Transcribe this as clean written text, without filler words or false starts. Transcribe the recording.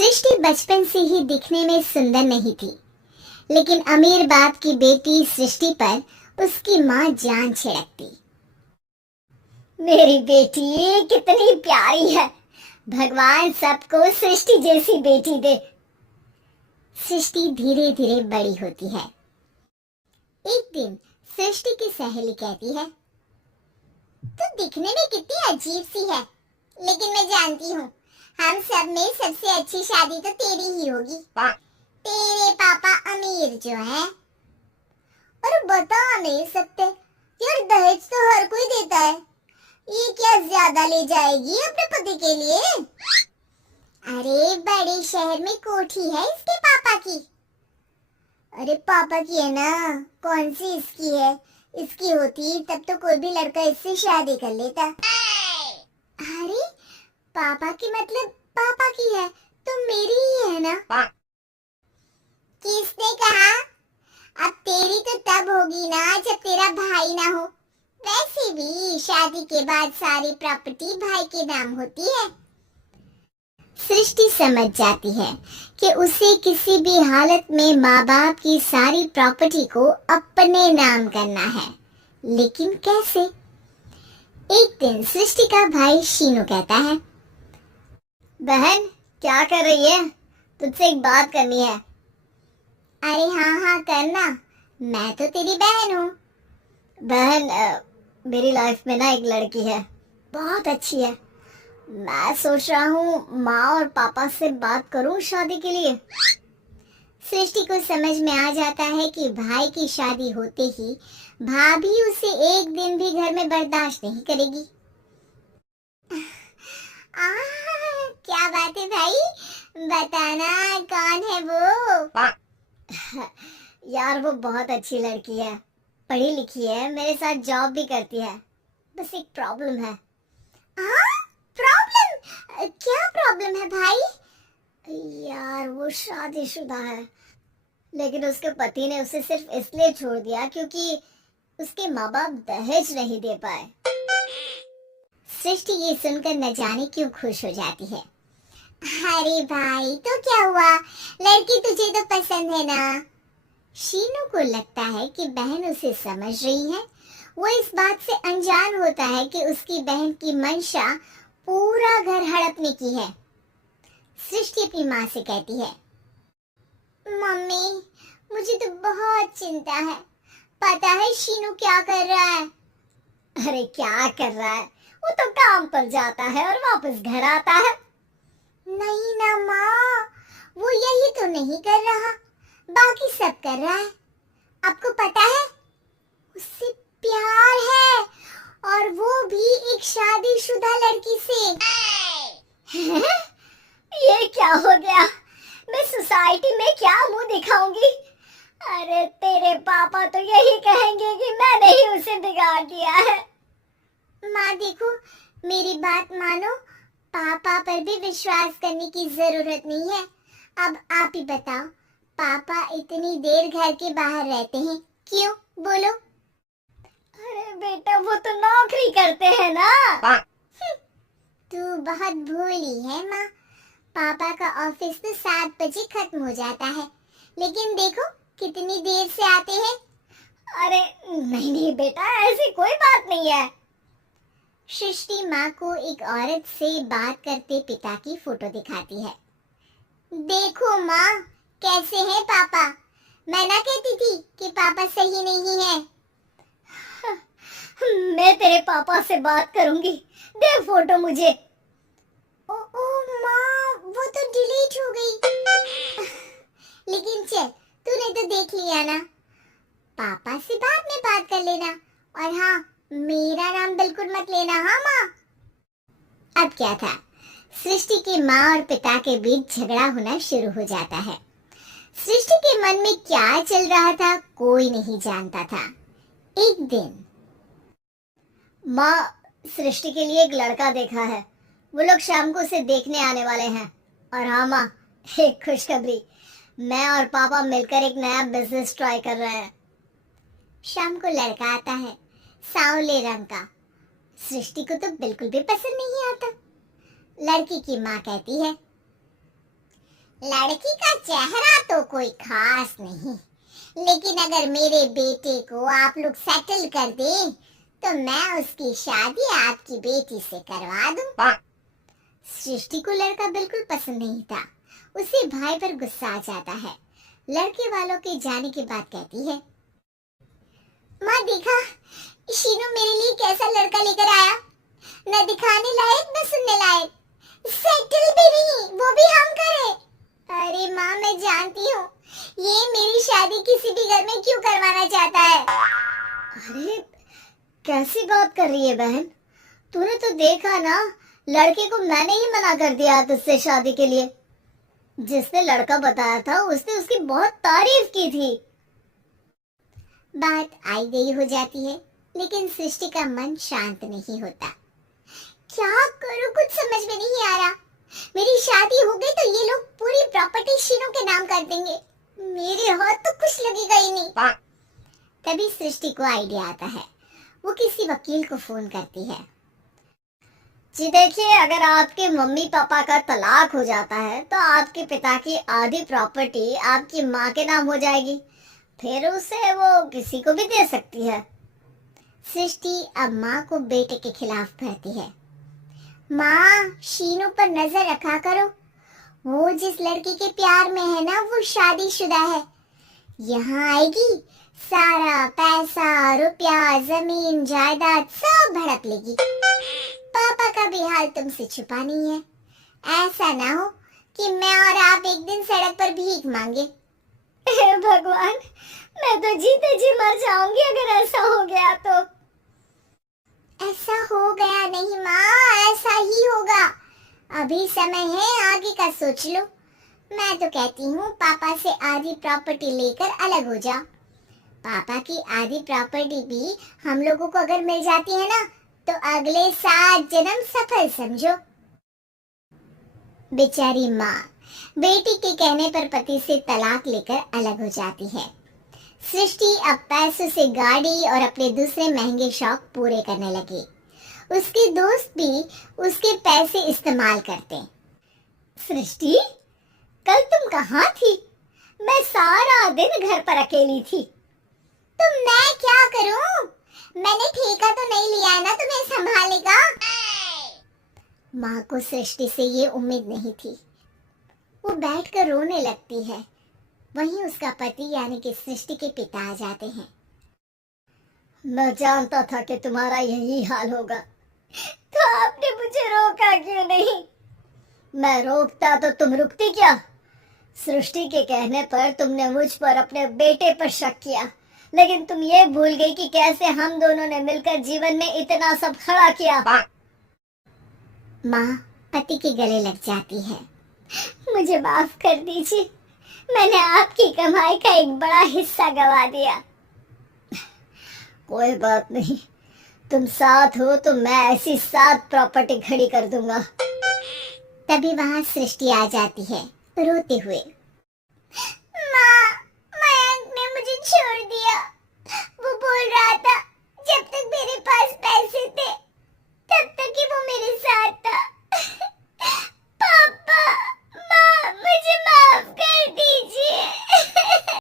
सृष्टि बचपन से ही दिखने में सुंदर नहीं थी, लेकिन अमीर बाप की बेटी सृष्टि पर उसकी माँ जान छिड़कती। मेरी बेटी कितनी प्यारी है, भगवान सबको सृष्टि जैसी बेटी दे। सृष्टि धीरे धीरे बड़ी होती है। एक दिन सृष्टि की सहेली कहती है, तू दिखने में कितनी अजीब सी है, लेकिन मैं जानती हूँ हम सब में सबसे अच्छी शादी तो तेरी ही होगी। तेरे पापा अमीर जो है। और बता नहीं सकते यार, दहेज तो हर कोई देता है, ये क्या ज्यादा ले जाएगी अपने पति के लिए? अरे बड़े शहर में कोठी है इसके पापा की। अरे पापा की है ना, कौन सी इसकी है? इसकी होती तब तो कोई भी लड़का इससे शादी कर लेता। अरे पापा की मतलब पापा की है तो मेरी ही है ना? किसने कहा? अब तेरी तो तब होगी ना जब तेरा भाई ना हो। वैसे भी शादी के बाद सारी प्रॉपर्टी भाई के नाम होती है। सृष्टि समझ जाती है कि उसे किसी भी हालत में माँ बाप की सारी प्रॉपर्टी को अपने नाम करना है, लेकिन कैसे? एक दिन सृष्टि का भाई शीनू कहता है, बहन क्या कर रही है? तुझसे एक बात करनी है। अरे हाँ हाँ करना, मैं तो तेरी बहन हूँ। बहन मेरी लाइफ में ना एक लड़की है, बहुत अच्छी है। मैं सोच रहा हूँ माँ और पापा से बात करूँ शादी के लिए। सृष्टि को समझ में आ जाता है कि भाई की शादी होते ही भाभी उसे एक दिन भी घर में बर्दाश्त नहीं करेगी। क्या बात है भाई, बताना कौन है वो? यार वो बहुत अच्छी लड़की है, पढ़ी लिखी है, मेरे साथ जॉब भी करती है। बस एक प्रॉब्लम है। प्रॉब्लम? क्या प्रॉब्लम है भाई? यार वो शादीशुदा है, लेकिन उसके पति ने उसे सिर्फ इसलिए छोड़ दिया क्योंकि उसके माँ बाप दहेज नहीं दे पाए। सृष्टि ये सुनकर न जाने क्यों खुश हो जाती है। अरे भाई तो क्या हुआ, लड़की तुझे तो पसंद है ना? शीनू को लगता है कि बहन उसे समझ रही है। वो इस बात से अनजान होता है कि उसकी बहन की मंशा पूरा घर हड़पने की है। सृष्टि अपनी माँ से कहती है, मम्मी मुझे तो बहुत चिंता है, पता है शीनू क्या कर रहा है? अरे क्या कर रहा है, वो तो काम पर जाता है और वापस घर आता है। नहीं ना माँ, वो यही तो नहीं कर रहा, बाकी सब कर रहा है। आपको पता है उससे प्यार है, और वो भी एक शादीशुदा लड़की से। ये क्या हो गया, मैं सोसाइटी में क्या मुंह दिखाऊंगी? अरे तेरे पापा तो यही कहेंगे कि मैंने ही उसे बिगाड़ दिया है। माँ देखो, मेरी बात मानो, पापा पर भी विश्वास करने की जरूरत नहीं है। अब आप ही बताओ, पापा इतनी देर घर के बाहर रहते हैं क्यों, बोलो? अरे बेटा वो तो नौकरी करते हैं ना। तू बहुत भोली है माँ, पापा का ऑफिस तो 7 बजे खत्म हो जाता है, लेकिन देखो कितनी देर से आते हैं। अरे नहीं नहीं बेटा, ऐसी कोई बात नहीं है। सृष्टि माँ को एक औरत से बात करते पिता की फोटो दिखाती है। देखो माँ, कैसे हैं पापा? मैं ना कहती थी कि पापा सही नहीं है। मैं तेरे पापा से बात करूंगी, दे फोटो मुझे। ओ माँ, वो तो डिलीट हो गई। लेकिन चल, तूने तो देख लिया ना, पापा से बाद में बात कर लेना। और हाँ, मेरा नाम बिल्कुल मत लेना, हाँ माँ? अब क्या था, सृष्टि की माँ और पिता के बीच झगड़ा होना शुरू हो जाता है। सृष्टि के मन में क्या चल रहा था कोई नहीं जानता था। एक दिन, माँ सृष्टि के लिए एक लड़का देखा है, वो लोग शाम को उसे देखने आने वाले हैं। और हाँ माँ, एक खुशखबरी, मैं और पापा मिलकर एक नया बिजनेस ट्राई कर रहे हैं। शाम को लड़का आता है, सांवले रंग का। सृष्टि को तो बिल्कुल भी पसंद नहीं आता। लड़की की माँ कहती है, लड़की का चेहरा तो कोई खास नहीं, लेकिन अगर मेरे बेटे को आप लोग सेटल कर दें तो मैं उसकी शादी आपकी बेटी से करवा दूं। सृष्टि को लड़का बिल्कुल पसंद नहीं था। उसे भाई पर गुस्सा आ जाता है। लड़के वालों के जाने के बाद कहती है, माँ देखा शीनू मेरे लिए कैसा लड़का लेकर आया, न दिखाने लायक न सुनने लायक, सेटल भी नहीं, वो भी हम करे। अरे माँ मैं जानती हूँ ये मेरी शादी किसी भी घर में क्यों करवाना चाहता है। अरे कैसी बात कर रही है बहन, तूने तो देखा ना, लड़के को मैंने ही मना कर दिया तुझसे शादी के लिए। जिसने लड़का बताया था उसने उसकी बहुत तारीफ की थी। बात आई गई हो जाती है, लेकिन सृष्टि का मन शांत नहीं होता। क्या करूं कुछ समझ में नहीं आ रहा। मेरी शादी हो गई तो ये लोग पूरी प्रॉपर्टी शीनू के नाम कर देंगे, मेरे हाथ तो कुछ लगेगा ही नहीं। तभी सृष्टि को आइडिया आता है। वो किसी वकील को फोन करती है। जी देखिए, अगर आपके मम्मी पापा का तलाक हो जाता है तो आपके पिता की आधी प्रॉपर्टी आपकी माँ के नाम हो जाएगी, फिर उसे वो किसी को भी दे सकती है। सृष्टि अब माँ को बेटे के खिलाफ भरती है। माँ शीनू पर नजर रखा करो, वो जिस लड़की के प्यार में है ना वो शादीशुदा है। यहाँ आएगी सारा पैसा रुपया जमीन जायदाद सब भड़क लेगी। पापा का भी हाल तुमसे छुपा नहीं है। ऐसा ना हो कि मैं और आप एक दिन सड़क पर भीख मांगे। हे भगवान, मैं तो जीते जी मर जाऊंगी अगर ऐसा हो गया तो। ऐसा हो गया नहीं माँ, ऐसा ही होगा। अभी समय है, आगे का सोच लो। मैं तो कहती हूँ पापा से आधी प्रॉपर्टी लेकर अलग हो जाओ। पापा की आधी प्रॉपर्टी भी हम लोगों को अगर मिल जाती है ना तो अगले 7 जन्म सफल समझो। बेचारी माँ बेटी के कहने पर पति से तलाक लेकर अलग हो जाती है। सृष्टि अब पैसों से गाड़ी और अपने दूसरे महंगे शौक पूरे करने लगी। उसके दोस्त भी उसके पैसे इस्तेमाल करते। सृष्टि, कल तुम कहाँ थी? मैं सारा दिन घर पर अकेली थी। तो मैं क्या करूं? मैंने ठेका तो नहीं लिया है ना तुम्हें संभालने का। माँ को सृष्टि से ये उम्मीद नहीं थी। वो बैठकर रोने लगती है। वहीं उसका पति यानी कि सृष्टि के पिता आ जाते हैं। मैं जानता था कि तुम्हारा यही हाल होगा, तो आपने मुझे रोका क्यों नहीं? मैं रोकता तो तुम रुकती क्या? सृष्टि के कहने पर तुमने मुझ पर अपने बेटे पर शक किया, लेकिन तुम ये भूल गई कि कैसे हम दोनों ने मिलकर जीवन में इतना सब खड़ा किया। माँ पति के गले लग जाती है। मुझे माफ कर दीजिए, मैंने आपकी कमाई का एक बड़ा हिस्सा गवा दिया। कोई बात नहीं, तुम साथ हो तो मैं ऐसी 7 प्रॉपर्टी खड़ी कर दूंगा। तभी वहाँ सृष्टि आ जाती है रोते हुए।